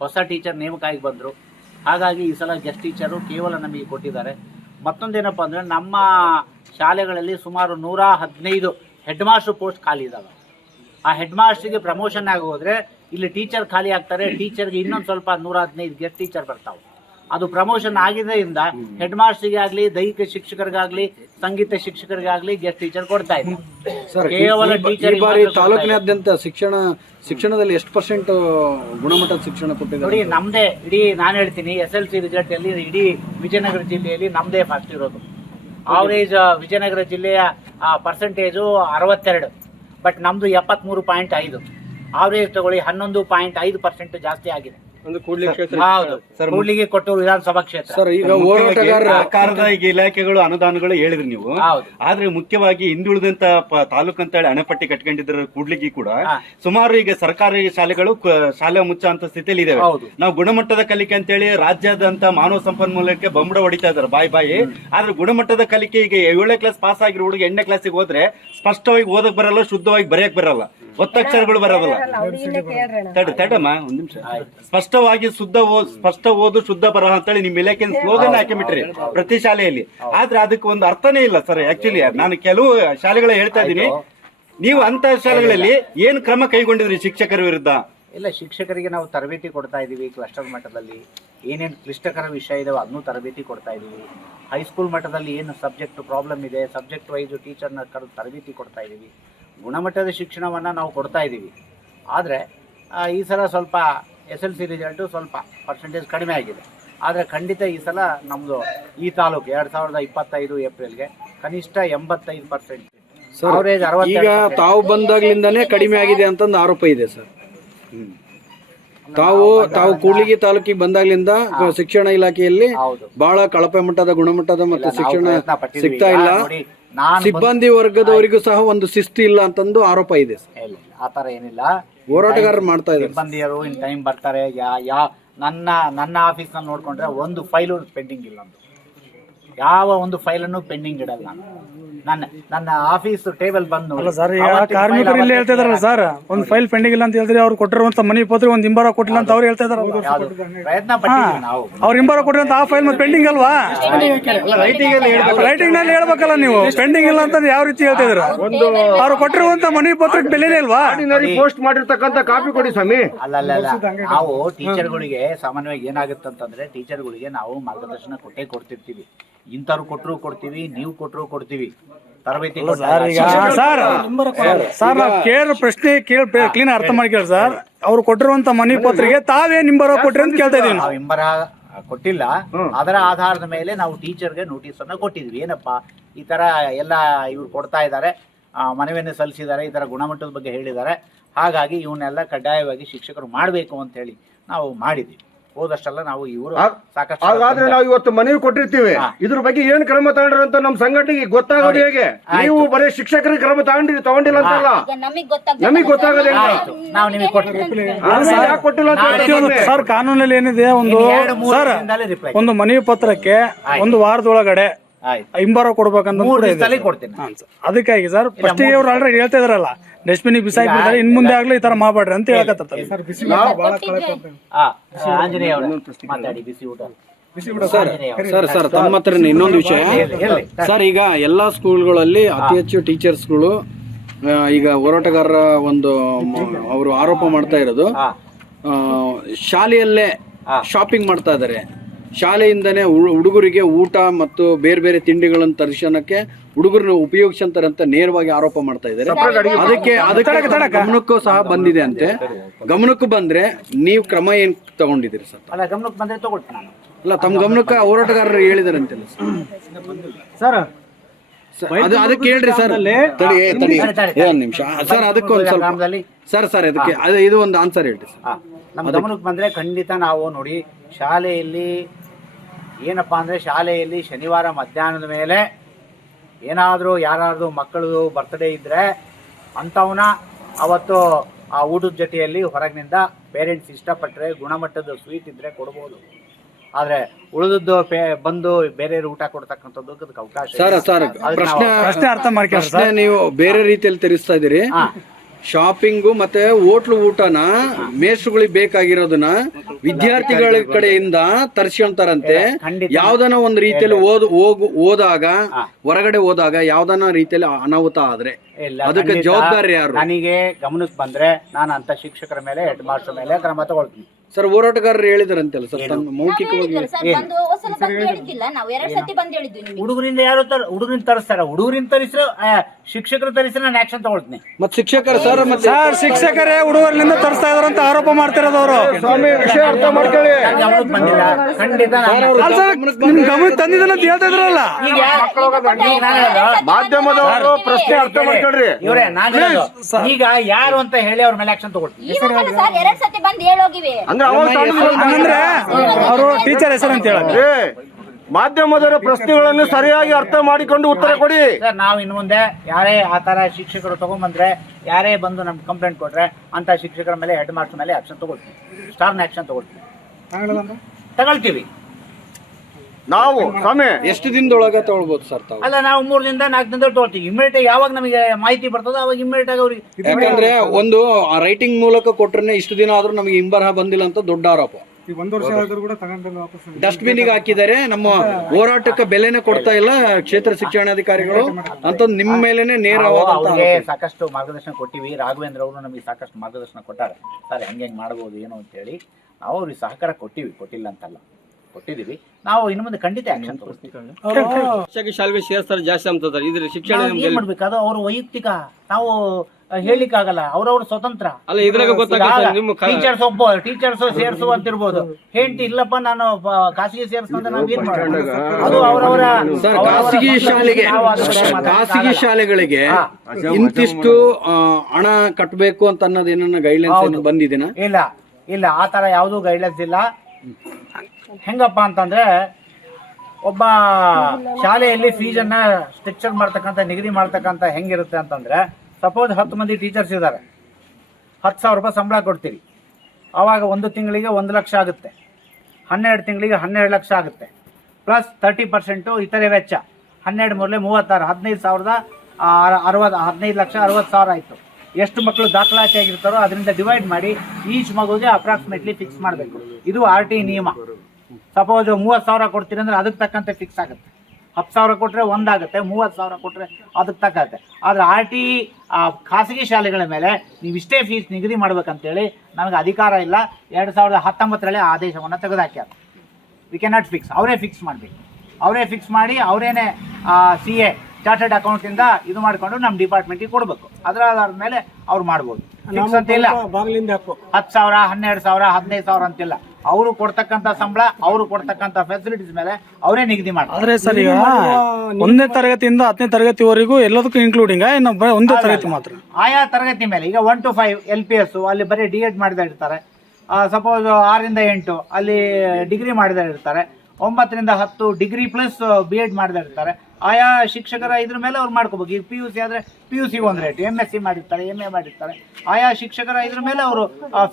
ಹೊಸ ಟೀಚರ್ ನೇಮಕ ಆಗಿ ಬಂದರು. ಹಾಗಾಗಿ ಈ ಸಲ ಗೆಸ್ಟ್ ಟೀಚರು ಕೇವಲ ನಮಗೆ ಕೊಟ್ಟಿದ್ದಾರೆ. ಮತ್ತೊಂದೇನಪ್ಪ ಅಂದರೆ ನಮ್ಮ ಶಾಲೆಗಳಲ್ಲಿ ಸುಮಾರು ನೂರ ಹದಿನೈದು ಹೆಡ್ ಮಾಸ್ಟರ್ ಪೋಸ್ಟ್ ಖಾಲಿ ಇದ್ದಾವೆ ಆ ಹೆಡ್ ಮಾಸ್ಟರ್ಗೆ ಪ್ರಮೋಷನ್ ಆಗಿ ಹೋದ್ರೆ ಇಲ್ಲಿ ಟೀಚರ್ ಖಾಲಿ ಆಗ್ತಾರೆ ಟೀಚರ್ಗೆ ಇನ್ನೊಂದು ಸ್ವಲ್ಪ ನೂರ ಹದಿನೈದು ಗೆಸ್ಟ್ ಟೀಚರ್ ಬರ್ತಾವೆ. ಅದು ಪ್ರಮೋಷನ್ ಆಗಿದ್ದರಿಂದ ಹೆಡ್ ಮಾಸ್ಟರ್ಗೆ ಆಗಲಿ ದೈಹಿಕ ಶಿಕ್ಷಕರಿಗಾಗಲಿ ಸಂಗೀತ ಶಿಕ್ಷಕರಿಗಾಗಲಿ ಗೆಸ್ಟ್ ಟೀಚರ್ ಕೊಡ್ತಾ ಇದ್ದಾರೆ. ಕೇವಲ ಟೀಚರ್ ಬಾರಿ ತಾಲೂಕಿನಾದ್ಯಂತ ಶಿಕ್ಷಣ ಶಿಕ್ಷಣದಲ್ಲಿ ಎಷ್ಟು ಪರ್ಸೆಂಟ್ ಗುಣಮಟ್ಟದ ಶಿಕ್ಷಣ ನೋಡಿ ಕೊಟ್ಟಿದ್ದಾರೆ ನಮ್ದೇ ಇಡೀ ನಾನು ಹೇಳ್ತೀನಿ ಎಸ್ ಎಲ್ ಸಿ ರಿಸಲ್ಟ್ ಅಲ್ಲಿ ಇಡೀ ವಿಜಯನಗರ ಜಿಲ್ಲೆಯಲ್ಲಿ ನಮ್ದೇ ಫಸ್ಟ್ ಇರೋದು. ಆವರೇಜ್ ವಿಜಯನಗರ ಜಿಲ್ಲೆಯ ಪರ್ಸೆಂಟೇಜು ಅರವತ್ತೆರಡು. ಬಟ್ ನಮ್ದು ಎಪ್ಪತ್ಮೂರು ಪಾಯಿಂಟ್ ಐದು. ಆವರೇಜ್ ತಗೊಳ್ಳಿ ಹನ್ನೊಂದು ಪಾಯಿಂಟ್ ಐದು ಪರ್ಸೆಂಟ್ ಜಾಸ್ತಿ ಆಗಿದೆ. ಒಂದು ಕೂಡ್ಲಿ ಕ್ಷೇತ್ರ ಹೌದು. ಕೂಡ್ಲಿಗಿ ಕೊಟ್ಟೂರು ವಿಧಾನಸಭಾ ಕ್ಷೇತ್ರ. ಸರ್ ಈಗ ಸರ್ಕಾರದ ಈಗ ಇಲಾಖೆಗಳು ಅನುದಾನಗಳು ಹೇಳಿದ್ರಿ ನೀವು. ಹೌದು. ಆದ್ರೆ ಮುಖ್ಯವಾಗಿ ಹಿಂದುಳಿದಂತ ಪ- ತಾಲೂಕು ಅಂತ ಹೇಳಿ ಅಣೆಪಟ್ಟಿ ಕಟ್ಕೊಂಡಿದ್ರ ಕೂಡ್ಲಿಗಿ ಕೂಡ ಸುಮಾರು ಈಗ ಸರ್ಕಾರಿ ಶಾಲೆಗಳು ಕ- ಶಾಲೆ ಮುಚ್ಚ ಅಂತ ಸ್ಥಿತಿಯಲ್ಲಿ ಇದಾವೆ. ಹೌದು. ನಾವು ಗುಣಮಟ್ಟದ ಕಲಿಕೆ ಅಂತೇಳಿ ರಾಜ್ಯಾದ್ಯಂತ ಮಾನವ ಸಂಪನ್ಮೂಲಕ್ಕೆ ಬಂಬಡ ಹೊಡಿತಾ ಇದಾರೆ ಬಾಯಿ. ಬಾಯಿ ಆದ್ರೆ ಗುಣಮಟ್ಟದ ಕಲಿಕೆ ಈಗ ಏಳನೇ ಕ್ಲಾಸ್ ಪಾಸ್ ಆಗಿರೋ ಹುಡುಗ ಎಂಟನೇ ಕ್ಲಾಸಿಗೆ ಹೋದ್ರೆ ಸ್ಪಷ್ಟವಾಗಿ ಓದಕ್ ಬರಲ್ಲ ಶುದ್ಧವಾಗಿ ಬರೆಯಕ್ ಬರಲ್ಲ. ಒತ್ತಕ್ಷರಗಳು ಬರೋದಿಲ್ಲ. ತಡ ತಡಮ್ಮ ಒಂದ್ ನಿಮಿಷ. ಸ್ಪಷ್ಟವಾಗಿ ಶುದ್ಧ ಓದ್ ಸ್ಪಷ್ಟ ಓದು ಶುದ್ಧ ಬರಹ ಅಂತೇಳಿ ನಿಮ್ ಇಲಾಖೆ ಸ್ಲೋಗನ್ ಹಾಕಿಬಿಟ್ರಿ ಪ್ರತಿ ಶಾಲೆಯಲ್ಲಿ. ಆದ್ರೆ ಅದಕ್ಕೆ ಒಂದು ಅರ್ಥನೇ ಇಲ್ಲ ಸರ್ ಆಕ್ಚುಲಿ ನಾನು ಕೆಲವು ಶಾಲೆಗಳ ಹೇಳ್ತಾ ಇದೀನಿ ನೀವು ಅಂತ ಶಾಲೆಗಳಲ್ಲಿ ಏನ್ ಕ್ರಮ ಕೈಗೊಂಡಿದ್ರಿ ಶಿಕ್ಷಕರ ವಿರುದ್ಧ? ಇಲ್ಲ ಶಿಕ್ಷಕರಿಗೆ ನಾವು ತರಬೇತಿ ಕೊಡ್ತಾ ಇದೀವಿ ಕ್ಲಸ್ಟರ್ ಮಟ್ಟದಲ್ಲಿ. ಏನೇನ್ ಕ್ಲಿಷ್ಟಕರ ವಿಷಯ ಇದಾವೆ ಅದನ್ನೂ ತರಬೇತಿ ಕೊಡ್ತಾ ಇದ್ದೀವಿ. ಹೈಸ್ಕೂಲ್ ಮಟ್ಟದಲ್ಲಿ ಏನು ಸಬ್ಜೆಕ್ಟ್ ಪ್ರಾಬ್ಲಮ್ ಇದೆ ಸಬ್ಜೆಕ್ಟ್ ವೈಸ್ ಟೀಚರ್ನ ಕರೆದು ತರಬೇತಿ ಕೊಡ್ತಾ ಇದ್ದೀವಿ. ಗುಣಮಟ್ಟದ ಶಿಕ್ಷಣವನ್ನು ನಾವು ಕೊಡ್ತಾ ಇದ್ದೀವಿ ಆದರೆ ಈ ಸಲ ಸ್ವಲ್ಪ ಎಸ್ ಎಲ್ ಸಿ ರಿಸಲ್ಟು ಸ್ವಲ್ಪ ಪರ್ಸೆಂಟೇಜ್ ಕಡಿಮೆ ಆಗಿದೆ. ಆದರೆ ಖಂಡಿತ ಈ ಸಲ ನಮ್ಮದು ಈ ತಾಲೂಕು ಎರಡು ಸಾವಿರದ ಇಪ್ಪತ್ತೈದು ಏಪ್ರಿಲ್ಗೆ ಕನಿಷ್ಠ ಎಂಬತ್ತೈದು ಪರ್ಸೆಂಟ್ ಅವರೇಜ್ ಈಗ ತಾವು ಬಂದಾಗ್ಲಿಂದಾನೇ ಕಡಿಮೆ ಆಗಿದೆ ಅಂತಂದು ಆರೋಪ ಇದೆ ಸರ್. ತಾವು ತಾವು ಕೂಡ್ಲಿಗಿ ತಾಲೂಕಿಗೆ ಬಂದಾಗ್ಲಿಂದ ಶಿಕ್ಷಣ ಇಲಾಖೆಯಲ್ಲಿ ಬಹಳ ಕಳಪೆ ಮಟ್ಟದ ಗುಣಮಟ್ಟದ ಮತ್ತು ಶಿಕ್ಷಣ ಸಿಗ್ತಾ ಇಲ್ಲ. ನಾನು ಸಿಬ್ಬಂದಿ ವರ್ಗದವರಿಗೂ ಸಹ ಒಂದು ಶಿಸ್ತು ಇಲ್ಲ ಅಂತಂದು ಆರೋಪ ಇದೆ ಆತರ ಇಲ್ಲ ಇಲ್ಲ, ಆ ಥರ ಏನಿಲ್ಲ. ಹೋರಾಟಗಾರರು ಮಾಡ್ತಾ ಇದ್ದಾರೆ ಸಿಬ್ಬಂದಿಯರು ಇನ್ ಟೈಮ್ ಬರ್ತಾರೆ. ಯಾ ಯಾ ನನ್ನ ನನ್ನ ಆಫೀಸ್ನಲ್ಲಿ ನೋಡ್ಕೊಂಡ್ರೆ ಒಂದು ಫೈಲು ಪೆಂಡಿಂಗ್ ಇಲ್ಲ ಒಂದು ಯಾವ ಒಂದು ಫೈಲನ್ನು ಪೆಂಡಿಂಗ್ ಇಡಲ್ಲ. ನಾನು ನನ್ನ ನನ್ನ ಆಫೀಸ್ ಟೇಬಲ್ ಬಂದು ಅಲ್ಲ ಸರ್ ಈಗ ಕಾರ್ಮಿಕರು ಇಲ್ಲಿ ಹೇಳ್ತಾ ಇದಾರಲ್ಲ ಸರ್ ಒಂದು ಫೈಲ್ ಪೆಂಡಿಂಗ್ ಇಲ್ಲ ಅಂತ ಹೇಳಿದ್ರೆ ಅವ್ರು ಕೊಟ್ಟಿರುವಂತ ಮನಿ ಪತ್ರ ಒಂದು ಇಂಬಾರ ಕೊಟ್ಟಿಲ್ಲ ಅಂತ ಅವ್ರು ಹೇಳ್ತಾ ಇದಾರೆ ಪ್ರಯತ್ನ ಪಟ್ಟಿದ್ದೀವಿ ನಾವು. ಅವ್ರ ಹಿಂಬಾರ ಕೊಟ್ಟಿರಂತ ಆ ಫೈಲ್ ಮತ್ತೆ ಪೆಂಡಿಂಗ್ ಅಲ್ವಾ? ರೈಟಿಂಗ್ನಲ್ಲಿ ಹೇಳ್ಬೇಕಲ್ಲ ನೀವು. ಪೆಂಡಿಂಗ್ ಇಲ್ಲ ಅಂತ ಯಾವ ರೀತಿ ಹೇಳ್ತಾ ಇದ್ರ? ಅವ್ರು ಕೊಟ್ಟಿರುವಂತ ಮನಿ ಪತ್ರಕ್ಕೆ ಬೆಲೆನೇ ಇಲ್ವಾ ಪೋಸ್ಟ್ ಮಾಡಿರ್ತಕ್ಕಂಥ ಕಾಪಿ ಕೊಡಿ ಸ್ವಾಮಿ. ಅಲ್ಲ ಅಲ್ಲ ಅಲ್ಲ. ನಾವು ಟೀಚರ್ಗಳಿಗೆ ಸಾಮಾನ್ಯವಾಗಿ ಏನಾಗುತ್ತೆ ಅಂತಂದ್ರೆ ಟೀಚರ್ಗಳಿಗೆ ನಾವು ಮಾರ್ಗದರ್ಶನ ಕೊಟ್ಟೇ ಕೊಡ್ತಿರ್ತೀವಿ. ಇಂಥವ್ರು ಕೊಟ್ಟರು ಕೊಡ್ತೀವಿ ನೀವು ಕೊಟ್ಟರು ಕೊಡ್ತೀವಿ. ತರಬೇತಿ ಕೊಟ್ಟಾಗ ಈಗ ಸರ್ ಸರ್ ನಾವು ಕೇಳಿರೋ ಪ್ರಶ್ನೆ ಕೇಳಿ ಕ್ಲೀನ್ ಅರ್ಥ ಮಾಡಿ ಕೇಳಿ ಸರ್. ಅವ್ರು ಕೊಟ್ಟಿರುವಂತ ಮನಿ ಪತ್ರಿಗೆ ತಾವೇ ನಿಂಬರ ಕೊಟ್ರಿ ಅಂತ ಕೇಳ್ತಾ ಇದೀವಿ ನಾವು ಇಂಬರ ಕೊಟ್ಟಿಲ್ಲ. ಅದರ ಆಧಾರದ ಮೇಲೆ ನಾವು ಟೀಚರ್ಗೆ ನೋಟಿಸ್ ಅನ್ನ ಕೊಟ್ಟಿದ್ವಿ. ಏನಪ್ಪಾ ಈ ತರ ಎಲ್ಲ ಇವ್ರು ಕೊಡ್ತಾ ಇದ್ದಾರೆ. ಆ, ಮನವಿಯನ್ನು ಸಲ್ಲಿಸಿದ್ದಾರೆ ಈ ತರ ಗುಣಮಟ್ಟದ ಬಗ್ಗೆ ಹೇಳಿದ್ದಾರೆ. ಹಾಗಾಗಿ ಇವನ್ನೆಲ್ಲ ಕಡ್ಡಾಯವಾಗಿ ಶಿಕ್ಷಕರು ಮಾಡಬೇಕು ಅಂತ ಹೇಳಿ ನಾವು ಮಾಡಿದ್ವಿ. ಹೋದಷ್ಟೆಲ್ಲ ನಾವು ಇವರು ಸಾಕಷ್ಟು ಹಾಗಾದ್ರೆ ನಾವು ಇವತ್ತು ಮನವಿ ಕೊಟ್ಟಿರ್ತೀವಿ. ಇದ್ರ ಬಗ್ಗೆ ಏನ್ ಕ್ರಮ ತಗೊಂಡ್ರ ಅಂತ ನಮ್ ಸಂಘಟನೆಗೆ ಗೊತ್ತಾಗೋದು ಹೇಗೆ? ನೀವು ಬರೀ ಶಿಕ್ಷಕರಿಗೆ ಕ್ರಮ ತಗೊಂಡಿರಿ ತಗೊಂಡಿಲ್ಲ ಅಂತಲ್ಲ? ಈಗ ನಮಗ್ ಗೊತ್ತಾಗೋದೇ ನಮಗ್ ಗೊತ್ತಾಗೋದು ನಾವು ನಿಮಗೆ ಕೊಟ್ಟಿಲ್ಲ ಸರ್ ಕಾನೂನಲ್ಲಿ ಏನಿದೆ ಒಂದು ಸರ್ ಒಂದು ಮನವಿ ಪತ್ರಕ್ಕೆ ಒಂದು ವಾರದೊಳಗಡೆ ಹಿಂಬಾರ ಇಂಬಾರ ಕೊಡ್ಬೇಕಂತ ಅದಕ್ಕಾಗಿ ಸರ್ ಫಸ್ಟ್ ಅವ್ರು ಆಲ್ರೆಡಿ ಹೇಳ್ತಾ ಇದಾರಲ್ಲ. ಡಸ್ಟ್ಬಿನ್ ಬಿಸಾಕಿ ಬಿಡ್ತಾರೆ ಇನ್ ಮುಂದೆ ಆಗ್ಲಿ ಈ ತರ ಮಾಡ್ಬೇಡ್ರಿ ಅಂತ ಹೇಳಕತ್ತಾರೆ ಆ, ಆಂಜನೇಯ ಅವರೇ ಮಾತಾಡಿ ಬಿಸಿ ಊಟ. Sir sir. ಸರ್ ತಮ್ಮ ಹತ್ರ ಇನ್ನೊಂದು ವಿಷಯ. ಸರ್. ಈಗ ಎಲ್ಲಾ ಸ್ಕೂಲ್ಗಳಲ್ಲಿ ಅತಿ ಹೆಚ್ಚು ಟೀಚರ್ಸ್ಗಳು ಈಗ ಹೋರಾಟಗಾರರ ಒಂದು ಅವರು ಆರೋಪ ಮಾಡ್ತಾ ಇರೋದು. ಶಾಲೆಯಲ್ಲೇ ಶಾಪಿಂಗ್ ಮಾಡ್ತಾ ಇದ್ದಾರೆ. ಶಾಲೆಯಿಂದನೇ ಹುಡುಗರಿಗೆ ಊಟ ಮತ್ತು ಬೇರೆ ಬೇರೆ ತಿಂಡಿಗಳನ್ನು ತರಿಸೋಣಕ್ಕೆ ಹುಡುಗರನ್ನ ಉಪಯೋಗಿಸಂತಾರೆ ಅಂತ ನೇರವಾಗಿ ಆರೋಪ ಮಾಡ್ತಾ ಇದ್ದಾರೆ. ಅದಕ್ಕೆ ಅದಕ್ಕೆ ಗಮನಕ್ಕೂ ಸಹ ಬಂದಿದೆ ಅಂತೆ. ಗಮನಕ್ಕೂ ಬಂದ್ರೆ ನೀವು ಕ್ರಮ ಏನ್ ತಗೊಂಡಿದ್ದೀರಿ ಸರ್? ಅಲ್ಲ ಗಮನಕ್ಕೆ ಬಂದ್ರೆ ತಗೊಳ್ತೀನಿ ನಾನು. ಅಲ್ಲ ತಮ್ಮ ಗಮನಕ್ಕೆ ಹೋರಾಟಗಾರರು ಹೇಳಿದಾರೆ ಅಂತೆಲ್ಲ ಸರ್ ಸರ್, ಅದು ಅದಕ್ಕೆ ಹೇಳ್ರಿ ಸರ್. ತಡಿ ತಡಿ. ಒಂದ್ ನಿಮಿಷ. ಸರ್ ಅದಕ್ಕೆ ಒಂದ್ ಸ್ವಲ್ಪ. ಸರ್ ಸರ್ ಅದಕ್ಕೆ ಅದು ಇದು ಒಂದು ಆನ್ಸರ್ ಹೇಳ್ರಿ ಸರ್. ನಮ್ಮ ಗಮನಕ್ಕೆ ಬಂದರೆ ಖಂಡಿತ ನಾವು ನೋಡಿ ಶಾಲೆಯಲ್ಲಿ ಏನಪ್ಪಾ ಅಂದ್ರೆ ಶಾಲೆಯಲ್ಲಿ ಶನಿವಾರ ಮಧ್ಯಾಹ್ನದ ಮೇಲೆ ಏನಾದರೂ ಯಾರಾದ್ರೂ ಮಕ್ಕಳದು ಬರ್ತ್ಡೇ ಇದ್ರೆ ಅಂಥವನ್ನ ಅವತ್ತು ಆ ಊಟದ ಜೊತೆಯಲ್ಲಿ ಹೊರಗಿನಿಂದ ಪೇರೆಂಟ್ಸ್ ಇಷ್ಟಪಟ್ಟರೆ ಗುಣಮಟ್ಟದ ಸ್ವೀಟ್ ಇದ್ರೆ ಕೊಡ್ಬೋದು. ಆದ್ರೆ ಉಳಿದದ್ದು ಬಂದು ಬೇರೆ ಊಟ ಕೊಡ್ತಕ್ಕಂಥದ್ದು ಅದಕ್ಕೆ ಅವಕಾಶ ಸರ್ ಸರ್ ಪ್ರಶ್ನೆ ಅರ್ಥ ಮಾಡ್ಕೊಳ್ಳಿ ಪ್ರಶ್ನೆ ನೀವು ಬೇರೆ ರೀತಿಯಲ್ಲಿ ತಿಳಿಸ್ತಾ ಇದ್ದೀರಿ. ಶಾಪಿಂಗು ಮತ್ತೆ ಹೋಟ್ಲು ಊಟನ ಮೇಸ್ಟ್ರುಗಳಿಗೆ ಬೇಕಾಗಿರೋದನ್ನ ವಿದ್ಯಾರ್ಥಿಗಳ ಕಡೆಯಿಂದ ತರಿಸ್ಕೊಂತಾರಂತೆ. ಯಾವ್ದನ ಒಂದ್ ರೀತಿಯಲ್ಲಿ ಓದ್ ಹೋಗ್ ಹೋದಾಗ ಹೊರಗಡೆ ಹೋದಾಗ ಯಾವ್ದನ ರೀತಿಯಲ್ಲಿ ಅನಾಹುತ ಆದ್ರೆ. ಅದಕ್ಕೆ ಜವಾಬ್ದಾರಿ ಯಾರು? ನನಗೆ ಗಮನಕ್ಕೆ ಬಂದ್ರೆ ನಾನು ಅಂತ ಶಿಕ್ಷಕರ ಮೇಲೆ ಹೆಡ್ ಮಾಸ್ಟರ್ ಮೇಲೆ ಕ್ರಮ ತಗೊಳ್ತೀನಿ ಸರ್ ಹೋರಾಟಗಾರರು ಹೇಳಿದ್ರಂತೆ ಸರ್ ತಮ್ಮ ಮೌಖಿಕವಾಗಿ ಸರ್ ಬಂದು ಹೇಳಿದ್ದಿಲ್ಲ? ನಾವು ಎರಡ್ ಸತಿ ಬಂದು ಹೇಳಿದ್ವಿ ನಿಮಗೆ. ಹುಡುಗರಿಂದ ಯಾರು ತರ ಹುಡುಗರಿಂದ ತರಿಸ್ತಾರ? ಹುಡುಗರಿಂದ ತರಿಸ್ರ ಶಿಕ್ಷಕರ ಶಿಕ್ಷಕರು ತರಿಸ್ರೆ ನಾನು ಆಕ್ಷನ್ ತಗೊಳ್ತೀನಿ. ಮತ್ತೆ ಶಿಕ್ಷಕರು ಸರ್ ಮತ್ತೆ ಸರ್ ಶಿಕ್ಷಕರೇ ಹುಡುಗರಿಂದ ತರಿಸ್ತಾ ಇದಾರಂತ ಆರೋಪ ಮಾಡ್ತಿರೋದು ಅವರು. ಸ್ವಾಮಿ ವಿಷಯ ಅರ್ಥ ಮಾಡ್ಕೊಳ್ಳಿ. ನನ್ ಗಮನಕ್ಕೆ ಬಂದಿಲ್ಲ? ಖಂಡಿತ ನಾನು- ಅಲ್ಲ ಸರ್ ನಿಮ್ ಗಮನ ತಂದಿದ್ದಾನೆ ಅಂತ ಹೇಳ್ತಾ ಇದ್ರಲ್ಲ? ಈಗ ಈಗ ನಾನು ಹೇಳೋದು, ಮಾಧ್ಯಮದವರು ಪ್ರಶ್ನೆ ಅರ್ಥ ಮಾಡ್ಕೊಳ್ರಿ. ಇವ್ರೇ ನಾನು ಹೇಳೋದು, ಈಗ ಯಾರು ಅಂತ ಹೇಳಿ ಅವ್ರ ಮೇಲೆ ಆಕ್ಷನ್ ತಗೊಳ್ತೀನಿ. ಇವಾಗಲೂ ಸರ್ ಎರಡ್ ಸತಿ ಬಂದು ಹೇಳೋಗಿವೆ. ಅಂದ್ರೆ ಅವಾಗ ತಾನು- ಹಂಗಂದ್ರೆ ಅವರು ಟೀಚರ್ ಹೆಸರು ಅಂತ ಹೇಳಿ ಏ, ಮಾಧ್ಯಮದವರ ಪ್ರಶ್ನೆಗಳನ್ನು ಸರಿಯಾಗಿ ಅರ್ಥ ಮಾಡಿಕೊಂಡು ಉತ್ತರ ಕೊಡಿ. ಸರ್ ನಾವು ಇನ್ನು ಮುಂದೆ ಯಾರೇ ಆ ತರ ಶಿಕ್ಷಕರು ತಗೊಂಡ್ಬಂದ್ರೆ ಯಾರೇ ಬಂದು ನಮ್ಗೆ ಕಂಪ್ಲೇಂಟ್ ಕೊಟ್ರೆ ಅಂತ ಶಿಕ್ಷಕರ ಮೇಲೆ ಹೆಡ್ ಮಾಸ್ಟರ್ ಮೇಲೆ ಆಕ್ಷನ್ ತಗೊಳ್ತೀವಿ. ಸ್ಟಾರ್ನ ಆಕ್ಷನ್ ತಗೊಳ್ತೀವಿ. ತಗೊಳ್ತೀವಿ. ನಾವು ಸ್ವಾಮಿ ಎಷ್ಟು ದಿನದೊಳಗೆ ತಗೊಳ್ಬೋದು ಸರ್ ತಾವು? ಅಲ್ಲ ನಾವು ಮೂರ್ ದಿನದ ನಾಲ್ಕು ದಿನದಲ್ಲಿ ತಗೊಳ್ತೀವಿ. ಇಮಿಡಿಯೇಟ್ ಯಾವಾಗ ನಮಗೆ ಮಾಹಿತಿ ಬರ್ತದೋ ಅವಾಗ ಇಮಿಡಿಯೇಟ್ ಆಗಿ ಅವ್ರಿಗೆ ಯಾಕಂದ್ರೆ ಒಂದು ರೈಟಿಂಗ್ ಮೂಲಕ ಕೊಟ್ರೆ ಇಷ್ಟು ದಿನ ಆದ್ರೂ ನಮಗೆ ಇಂಬರಹ ಬಂದಿಲ್ಲ ಅಂತ ದೊಡ್ಡ ಆರೋಪ. ಒಂದು ವರ್ಷ ಆದ್ರೂ ಕೂಡ ತಗೊಂಡು ವಾಪಸ್ ಡಸ್ಟ್ಬಿನ್ಗೆ ಹಾಕಿದ್ದಾರೆ. ನಮ್ಮ ಹೋರಾಟಕ್ಕೆ ಬೆಲೆನೇ ಕೊಡ್ತಾ ಇಲ್ಲ ಕ್ಷೇತ್ರ ಶಿಕ್ಷಣಾಧಿಕಾರಿಗಳು. ಅಂತ ನಿಮ್ಮ ಮೇಲೆನೆ ನಾವು ನೇರವಾದಂತ ಅವ್ರಿಗೆ. ಸಾಕಷ್ಟು ಮಾರ್ಗದರ್ಶನ ಕೊಟ್ಟಿವಿ. ರಾಘವೇಂದ್ರ ಅವರು ನಮಗೆ ಸಾಕಷ್ಟು ಮಾರ್ಗದರ್ಶನ ಕೊಟ್ಟಾರೆ. ಸರ್ ಹೆಂಗ್ ಹೆಂಗ್ ಮಾಡ್ಬೋದು ಏನು ಅಂತ ಹೇಳಿ ನಾವು ಅವ್ರಿಗೆ ಸಹಕಾರ ಕೊಟ್ಟಿವಿ. ಕೊಟ್ಟಿಲ್ಲ ಅಂತಲ್ಲ. ಕೊಟ್ಟಿದೀವಿ ನಾವು ಇನ್ನು ಮುಂದೆ ಖಂಡಿತ ಆಕ್ಷನ್ ತೋರಿಸ್ತೀವಿ ಶಾಲೆಗೆ ಸೇರಿಸ್ತಾರೆ ಜಾಸ್ತಿ ಅಂತಂದ್ರೆ ಇದ್ರ ಶಿಕ್ಷಣ ಏನ್ ಮಾಡ್ಬೇಕು? ಅದು ಅವ್ರ ವೈಯಕ್ತಿಕ. ನಾವು ಹೇಳಿಕ್ಕಾಗಲ್ಲ ಅವ್ರವ್ರ ಸ್ವತಂತ್ರ. ಅಲ್ಲ ಇದ್ರಾಗ ನಿಮ್ಮ ಟೀಚರ್ಸ್ ಒಬ್ಬ ಟೀಚರ್ಸ್ ಸೇರಿಸು ಅಂತ ಇರ್ಬೋದು ಹೆಂಡತಿ ಇಲ್ಲಪ್ಪ ನಾನು ಖಾಸಗಿ ಸೇರ್ಸ್ಕೊಂಡ್ರೆ ನಾವ್ ಏನ್ ಅದು ಅವರವರ ಸರ್ ಖಾಸಗಿ ಶಾಲೆಗೆ ಖಾಸಗಿ ಶಾಲೆಗಳಿಗೆ ಇಂತಿಷ್ಟು ಹಣ ಕಟ್ಟಬೇಕು ಅಂತ ಅನ್ನೋದು ಏನನ್ನ ಗೈಡ್ಲೈನ್ಸ್ ಏನು ಬಂದಿದೆನಾ? ಇಲ್ಲ. ಇಲ್ಲ ಆ ತರ ಯಾವುದು ಗೈಡ್ಲೈನ್ಸ್ ಇಲ್ಲ. ಹೆಂಗಪ್ಪ ಅಂತಂದ್ರೆ ಒಬ್ಬ ಶಾಲೆಯಲ್ಲಿ ಫೀಸನ್ನ ಸ್ಟ್ರಕ್ಚರ್ ಮಾಡ್ತಕ್ಕಂಥ ನಿಗದಿ ಮಾಡ್ತಕ್ಕಂಥ ಹೆಂಗಿರುತ್ತೆ ಅಂತಂದ್ರೆ ಸಪೋಸ್ ಹತ್ತು ಮಂದಿ ಟೀಚರ್ಸ್ ಇದ್ದಾರೆ. ಹತ್ತು ಸಾವಿರ ರೂಪಾಯಿ ಸಂಬಳ ಕೊಡ್ತೀರಿ. ಆವಾಗ ಒಂದು ತಿಂಗಳಿಗೆ ಒಂದು ಲಕ್ಷ ಆಗುತ್ತೆ. ಹನ್ನೆರಡು ತಿಂಗಳಿಗೆ ಹನ್ನೆರಡು ಲಕ್ಷ ಆಗುತ್ತೆ. ಪ್ಲಸ್ ತರ್ಟಿ ಪರ್ಸೆಂಟು ಇತರೆ ವೆಚ್ಚ. ಹನ್ನೆರಡು ಮೂರಲೆ ಮೂವತ್ತಾರು, ಹದಿನೈದು ಸಾವಿರದ ಅರವತ್ತು ಹದಿನೈದು ಲಕ್ಷ ಅರವತ್ತು ಸಾವಿರ ಆಯಿತು. ಎಷ್ಟು ಮಕ್ಕಳು ದಾಖಲಾತಿ ಆಗಿರ್ತಾರೋ ಅದರಿಂದ ಡಿವೈಡ್ ಮಾಡಿ ಈಚ್ ಮಗುಗೆ ಅಪ್ರಾಕ್ಸಿಮೇಟ್ಲಿ ಫಿಕ್ಸ್ ಮಾಡಬೇಕು. ಇದು ಆರ್ ಟಿ ನಿಯಮ. ಸಪೋಸ್ ಮೂವತ್ತು ಸಾವಿರ ಕೊಡ್ತೀರಿ ಅಂದರೆ ಅದಕ್ಕೆ ತಕ್ಕಂತೆ ಫಿಕ್ಸ್ ಆಗುತ್ತೆ. ಹತ್ತು ಸಾವಿರ ಕೊಟ್ಟರೆ ಒಂದಾಗುತ್ತೆ ಮೂವತ್ತು ಸಾವಿರ ಕೊಟ್ಟರೆ ಅದಕ್ಕೆ ತಕ್ಕತ್ತೆ ಆದರೆ ಆರ್ ಟಿ ಖಾಸಗಿ ಶಾಲೆಗಳ ಮೇಲೆ ನೀವು ಇಷ್ಟೇ ಫೀಸ್ ನಿಗದಿ ಮಾಡ್ಬೇಕಂತೇಳಿ ನನಗೆ ಅಧಿಕಾರ ಇಲ್ಲ. ಎರಡು ಸಾವಿರದ ಹತ್ತೊಂಬತ್ತರಲ್ಲಿ ಆದೇಶವನ್ನು ತೆಗೆದುಹಾಕ್ಯಾರ ವಿ ಕೆನ್ ನಾಟ್ ಫಿಕ್ಸ್ ಅವರೇ ಫಿಕ್ಸ್ ಮಾಡಬೇಕು. ಅವರೇ ಫಿಕ್ಸ್ ಮಾಡಿ ಅವರೇನೆ ಸಿ ಎ ಚಾರ್ಟೆಡ್ ಅಕೌಂಟಿಂದ ಇದು ಮಾಡಿಕೊಂಡು ನಮ್ಮ ಡಿಪಾರ್ಟ್ಮೆಂಟಿಗೆ ಕೊಡಬೇಕು. ಅದರ ಆಧಾರದ ಮೇಲೆ ಅವ್ರು ಮಾಡ್ಬೋದು. ಹತ್ತು ಸಾವಿರ ಹನ್ನೆರಡು ಸಾವಿರ ಹದಿನೈದು ಸಾವಿರ ಅಂತಿಲ್ಲ. ಅವರು ಕೊಡ್ತಕ್ಕಂತ ಸಂಬಳ ಅವರು ಕೊಡ್ತಕ್ಕಂತ ಫೆಸಿಲಿಟೀಸ್ ಮೇಲೆ ಅವರೇ ನಿಗದಿ ಮಾಡ್ತಾರೆ. ಆದ್ರೆ ಸರ್ ಈಗ ಒಂದನೇ ತರಗತಿಯಿಂದ ಹತ್ತನೇ ತರಗತಿವರೆಗೂ ಎಲ್ಲದಕ್ಕೂ ಇನ್ಕ್ಲೂಡಿಂಗ್ ಇನ್ನು ಬ- ಒಂದೇ ತರಗತಿ ಮಾತ್ರ. ಆಯಾ ತರಗತಿ ಮೇಲೆ ಈಗ one two five L P S ಅಲ್ಲಿ ಬರೀ ಡಿ ಎಡ್ ಮಾಡಿದ ಇರ್ತಾರೆ. ಸಪೋಸ್ ಆರರಿಂದ ಎಂಟು ಅಲ್ಲಿ ಡಿಗ್ರಿ ಮಾಡಿದ ಇರ್ತಾರೆ. ಒಂಬತ್ತರಿಂದ ಹತ್ತು ಡಿಗ್ರಿ ಪ್ಲಸ್ ಬಿ ಎಡ್ ಮಾಡಿದ ಇರ್ತಾರೆ ಆಯಾ ಶಿಕ್ಷಕರ ಇದ್ರ ಮೇಲೆ ಅವ್ರು ಮಾಡ್ಕೋಬೇಕು. ಈಗ ಪಿ ಯು ಸಿ ಆದರೆ ಪಿ ಯು ಸಿ ಒಂದು ರೇಟ್ ಎಂ ಎಸ್ ಸಿ ಮಾಡಿರ್ತಾರೆ ಎಂ ಎ ಮಾಡಿರ್ತಾರೆ. ಆಯಾ ಶಿಕ್ಷಕರ ಇದ್ರ ಮೇಲೆ ಅವರು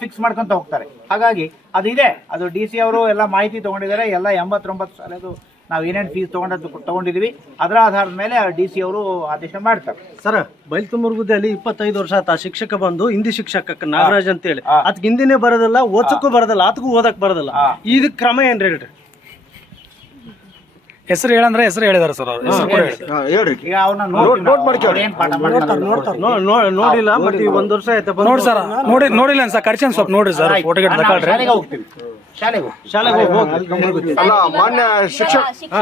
ಫಿಕ್ಸ್ ಮಾಡ್ಕೊಂತ ಹೋಗ್ತಾರೆ. ಹಾಗಾಗಿ ಅದು ಇದೆ ಅದು ಡಿ ಸಿ ಅವರು ಎಲ್ಲ ಮಾಹಿತಿ ತೊಗೊಂಡಿದ್ದಾರೆ. ಎಲ್ಲ ಎಂಬತ್ತೊಂಬತ್ತು ಸಾಲದು ನಾವು ಏನೇನು ಫೀಸ್ ತೊಗೊಂಡದ್ದು ತೊಗೊಂಡಿದ್ದೀವಿ ಅದರ ಆಧಾರದ ಮೇಲೆ ಡಿ ಸಿ ಅವರು ಆದೇಶ ಮಾಡ್ತಾರೆ. ಸರ್ ಬೈಲ್ತುಮರ್ಗುದಲ್ಲಿ ಇಪ್ಪತ್ತೈದು ವರ್ಷ ಆತ ಶಿಕ್ಷಕ ಬಂದು ಹಿಂದಿ ಶಿಕ್ಷಕ ನಾಗರಾಜ್ ಅಂತ ಹೇಳಿ ಅದಕ್ಕೆ ಹಿಂದಿನೇ ಬರೋದಲ್ಲ ಓದಕ್ಕೂ ಬರೋದಲ್ಲ ಅದಕ್ಕೂ ಓದಕ್ಕೆ ಬರೋದಲ್ಲ. ಇದಕ್ಕೆ ಇದಕ್ ಕ್ರಮ ಏನು ಹೇಳ್ರಿ? ಹೆಸರು ಹೇಳಂದ್ರೆ ಹೆಸರು ಹೇಳಿದಾರೆ ಸರ್ ಅವ್ರು. ಹೆಸರು ಕೂಡ. ಹೇಳ್ರಿ. ಈಗ ನೋಟ್ ಮಾಡ್ಕೊಳ್ಳಿ. ನೋಡಿಲ್ಲ ಮತ್ತೆ ಈ ಒಂದ್ ವರ್ಷ ಆಯ್ತಾ ಬಂದು- ನೋಡಿ ಸರ್ ನೋಡಿ ನೋಡಿಲ್ಲ ಸರ್ ಕರ್ಚನ್ ಸ್ವಲ್ಪ ನೋಡಿ ಸರ್ ಫೋಟೋ ಗಿಡ ನಾವು ತಗೊಳ್ರಿ ಶಾಲೆಗೆ ಹೋಗ್ತೀವಿ ಶಾಲೆಗೆ ಹೋಗ್ತೀವಿ. ಶಾಲೆಗೆ ಹೋಗಿ ಅಲ್ಲ ಮಾನ್ಯ ಶಿಕ್ಷಕ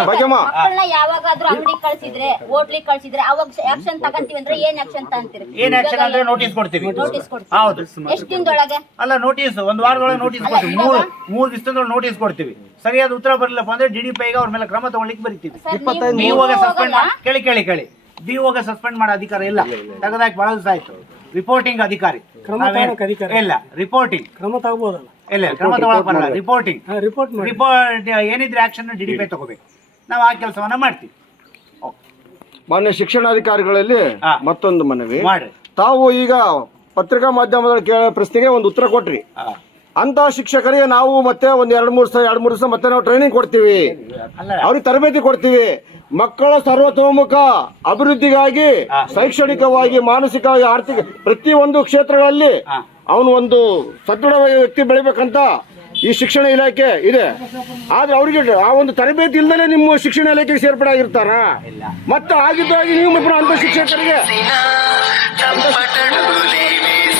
ಭಾಗ್ಯಮ್ಮ. ಮಕ್ಕಳನ್ನ ಯಾವಾಗಾದ್ರೂ ಅಂಗಡಿ ಕಳ್ಸಿದ್ರೆ ಹೋಟ್ಲಿಗೆ ಕಳ್ಸಿದ್ರೆ ಅವಾಗ ಆಕ್ಷನ್ ತಗಂತೀವಿ ಅಂದ್ರೆ ಏನ್ ಆಕ್ಷನ್ ತಗೊಂತೀರಿ? ಏನ್ ಆಕ್ಷನ್ ಅಂದ್ರೆ ನೋಟಿಸ್ ಕೊಡ್ತೀವಿ. ನೋಟಿಸ್ ಕೊಡ್ತೀವಿ. ಹೌದು. ಎಷ್ಟ್ ದಿನದೊಳಗೆ? ಅಲ್ಲ ನೋಟಿಸ್ ಒಂದ್ ವಾರದೊಳಗೆ ನೋಟಿಸ್ ಕೊಡ್ತೀವಿ. ಮೂರು ಮೂರ್ ದಿವಸದೊಳಗೆ ನೋಟಿಸ್ ಕೊಡ್ತೀವಿ. ಸರಿಯಾದ ಉತ್ತರ ಬರಲಿಲ್ಲಪ್ಪ ಅಂದ್ರೆ ಡಿ ಡಿ ಪೈಗೆ ಅವ್ರ ಮೇಲೆ ಕ್ರಮ ತಗೊಳ್ಳಿಕ್ ಬರೀತೀವಿ. ಓಗೆ ಸಸ್ಪೆಂಡ್ ಕೇಳಿ ಕೇಳಿ ಕೇಳಿ. ಬಿ ಓಗೆ ಸಸ್ಪೆಂಡ್ ಮಾಡೋ ಅಧಿಕಾರ ಇಲ್ಲ. ತೆಗೆದಾಕಿ ಬಹಳ ದಿವಸ ಆಯ್ತು. ರಿಪೋರ್ಟಿಂಗ್ ಅಧಿಕಾರಿ. ಕ್ರಮ ನಾವೇನ್- ಅಧಿಕಾರ. ಇಲ್ಲ ರಿಪೋರ್ಟಿಂಗ್ ಕ್ರಮ ತಗೋಬೋದಲ್ಲ? ಇಲ್ಲ ಕ್ರಮ ತಗೊಳಕ್ ಬರಲ್ಲ reporting report report ಏನಿದ್ರೆ action D D P I ತಗೋಬೇಕು. ನಾವು ಆ ಕೆಲಸವನ್ನ ಮಾಡ್ತೀವಿ. ಮಾನ್ಯ ಶಿಕ್ಷಣಾಧಿಕಾರಿಗಳಲ್ಲಿ ಹಾ. ಮತ್ತೊಂದು ಮನವಿ. ತಾವು ಈಗ ಪತ್ರಿಕಾ ಮಾಧ್ಯಮದಲ್ಲಿ ಕೇಳೋ ಪ್ರಶ್ನೆಗೆ ಒಂದು ಉತ್ತರ ಕೊಟ್ರಿ. ಅಂತ ಶಿಕ್ಷಕರಿಗೆ ನಾವು ಮತ್ತೆ ಒಂದ್ ಎರಡ್ ಮೂರ್ ಸಾವಿರ ಎರಡ್ ಮೂರು ದಿವಸ ಮತ್ತೆ ನಾವು ಟ್ರೈನಿಂಗ್ ಕೊಡ್ತೀವಿ. ಅವ್ರಿಗೆ ತರಬೇತಿ ಕೊಡ್ತೀವಿ. ಮಕ್ಕಳ ಸರ್ವತೋಮುಖ ಅಭಿವೃದ್ಧಿಗಾಗಿ ಶೈಕ್ಷಣಿಕವಾಗಿ ಮಾನಸಿಕವಾಗಿ ಆರ್ಥಿಕ ಪ್ರತಿಯೊಂದು ಕ್ಷೇತ್ರಗಳಲ್ಲಿ ಅವನು ಒಂದು ಸದೃಢ ವ್ಯಕ್ತಿ ಬೆಳಿಬೇಕಂತ ಈ ಶಿಕ್ಷಣ ಇಲಾಖೆ ಇದೆ. ಆದ್ರೆ ಅವರಿಗೆ ಆ ಒಂದು ತರಬೇತಿ ಇಲ್ಲದೆ ನಿಮ್ಮ ಶಿಕ್ಷಣ ಇಲಾಖೆಗೆ ಸೇರ್ಪಡಾಗಿರ್ತಾರ ಮತ್ತೆ ಆಗಿದ್ದಾಗಿ ನೀವು ಮತ್ತೆ ಅಂಧ ಶಿಕ್ಷಕರಿಗೆ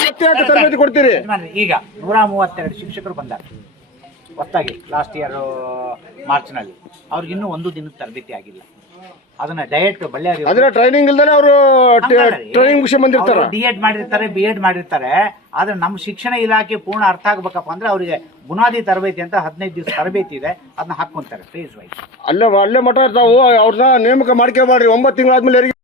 ಮತ್ತೆ ತರಬೇತಿ ಕೊಡ್ತೀರಿ? ಈಗ ನೂರ ಮೂವತ್ತೆರಡು ಶಿಕ್ಷಕರು ಬಂದಾರೆ. ಒತ್ತಾಗಿ ಲಾಸ್ಟ್ ಇಯರ್ ಮಾರ್ಚ್ನಲ್ಲಿ ಅವ್ರಿಗೆ ಇನ್ನೂ ಒಂದು ದಿನದ ತರಬೇತಿ ಆಗಿಲ್ಲ. ಅದನ್ನ ಡಯಟ್ ಬಳ್ಳಾರಿ ಅದ್ರ ಟ್ರೈನಿಂಗ್ ಇಲ್ದಲೆ ಅವರು ಟ್ರೈನಿಂಗ್ ಮುಗಿಸಿ ಬಂದಿರ್ತಾರ? ಡಿ ಎಡ್ ಮಾಡಿರ್ತಾರೆ ಬಿ ಎಡ್ ಮಾಡಿರ್ತಾರೆ. ಆದ್ರೆ ನಮ್ಮ ಶಿಕ್ಷಣ ಇಲಾಖೆ ಪೂರ್ಣ ಅರ್ಥ ಆಗ್ಬೇಕಪ್ಪ ಅಂದ್ರೆ ಅವರಿಗೆ ಬುನಾದಿ ತರಬೇತಿ ಅಂತ ಹದಿನೈದು ದಿವಸ ತರಬೇತಿ ಇದೆ. ಅದನ್ನ ಹಾಕೊಂತಾರೆ ಫೇಸ್ ವೈಸ್ ಅಲ್ಲೇ ಅಲ್ಲೇ ಮಠ ತಾವು ಅವ್ರನ್ನ ನೇಮಕ ಮಾಡ್ಕೋಬಾಡ್ರಿ ಒಂಬತ್ತು ತಿಂಗಳಾದ್ಮೇಲೆ